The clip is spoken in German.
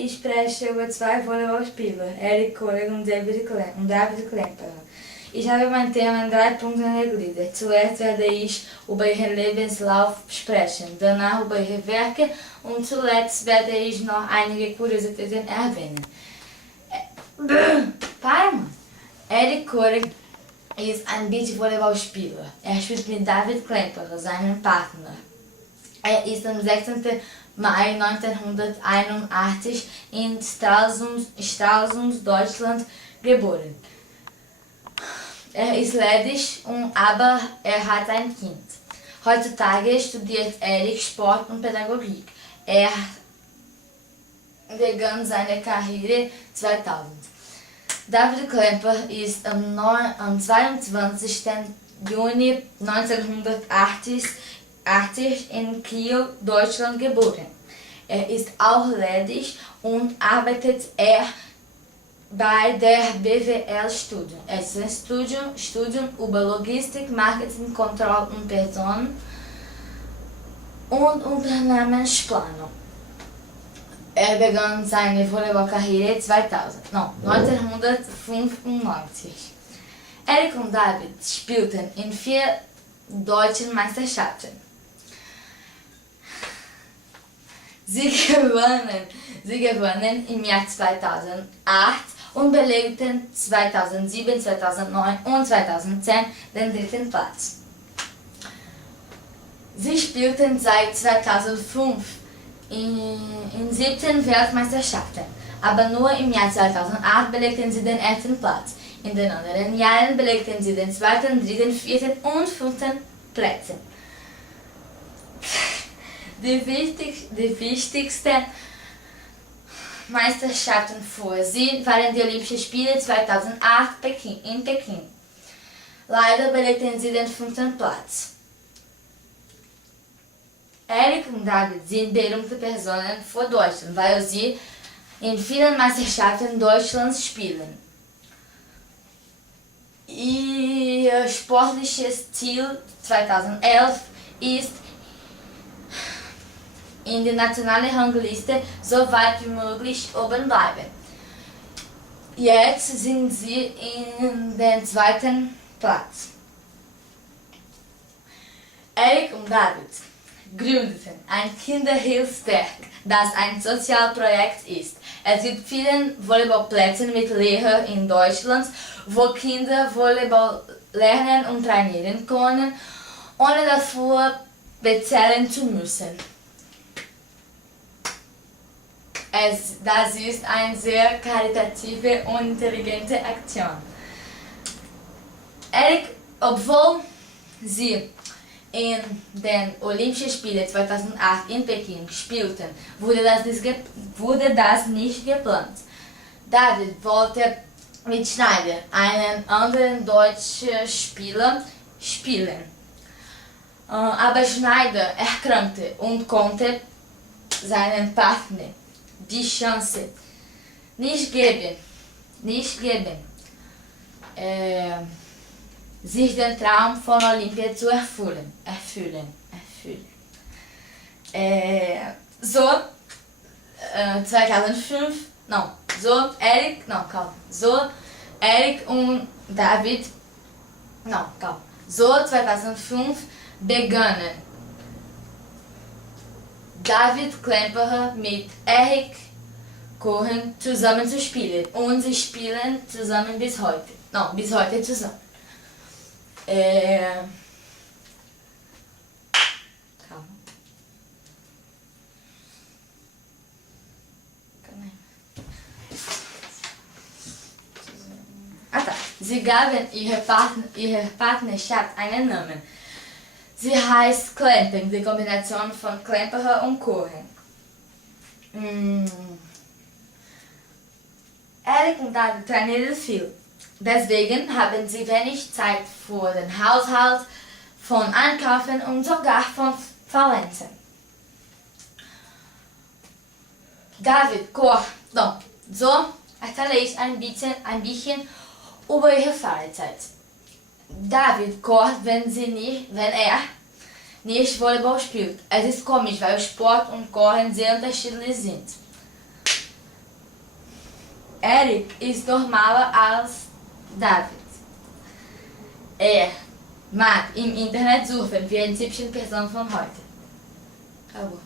Ich spreche über zwei Volleyballspieler, Erik Koller und David Klemperer. Ich habe mein Thema in 3 Punkten gegliedert. Zuerst werde ich über ihren Lebenslauf sprechen, danach über ihre Werke und zuletzt werde ich noch einige Kuriositäten erwähnen. Erik Koller ist ein Beachvolleyballspieler. Er spielt mit David Klemperer, seinem Partner. Er ist am 16. Mai 1981 in Stralsund, Deutschland, geboren. Er ist ledig, aber er hat ein Kind. Heutzutage studiert Erik Sport und Pädagogik. Er begann seine Karriere 2000. David Klemperer ist am 22. Juni 1980 in Kiel, Deutschland geboren. Er ist auch ledig und arbeitet bei der BWL Studium. Es ist ein Studium über Logistik, Marketing, Kontrolle und Personen und Unternehmensplanung. Er begann seine Volleyballkarriere 1995. Erik und David spielten in 4 deutschen Meisterschaften. Sie gewannen im Jahr 2008 und belegten 2007, 2009 und 2010 den 3. Platz. Sie spielten seit 2005 in 17 Weltmeisterschaften, aber nur im Jahr 2008 belegten sie den 1. Platz. In den anderen Jahren belegten sie den 2., 3., 4. und 5. Plätze. Die wichtigsten Meisterschaften für sie waren die Olympischen Spiele 2008 in Peking. Leider belegten sie den 5. Platz. Erik und David sind berühmte Personen für Deutschland, weil sie in vielen Meisterschaften Deutschlands spielen. Ihr sportliches Ziel 2011 ist, in der nationalen Rangliste so weit wie möglich oben bleiben. Jetzt sind sie in den 2. Platz. Erik und David gründeten ein Kinderhilfswerk, das ein Sozialprojekt ist. Es gibt viele Volleyballplätze mit Lehrern in Deutschland, wo Kinder Volleyball lernen und trainieren können, ohne dafür bezahlen zu müssen. Das ist eine sehr karitative und intelligente Aktion. Erik, obwohl sie in den Olympischen Spielen 2008 in Peking spielten, wurde das nicht geplant. David wollte mit Schneider, einem anderen deutschen Spieler, spielen. Aber Schneider erkrankte und konnte seinen Partner die Chance nicht geben, sich den Traum von Olympia zu erfüllen. Erik und David, 2005 begannen David Klemperer mit Erik Cohen zusammen zu spielen und sie spielen zusammen bis heute. Bis heute zusammen. Sie gaben ihrer Partnerschaft einen Namen. Sie heißt Clamping, die Kombination von Klemperer und Cohen. Erik und David trainieren viel. Deswegen haben sie wenig Zeit für den Haushalt, von Einkaufen und sogar von Verletzungen. David kocht. So erzähle ich ein bisschen über ihre Freizeit. David kocht, wenn er nicht Volleyball spielt. Es ist komisch, weil Sport und Kochen sehr unterschiedlich sind. Eric ist normaler als David. Er mag im Internet suchen wie ein 17 Person von heute. Acabou.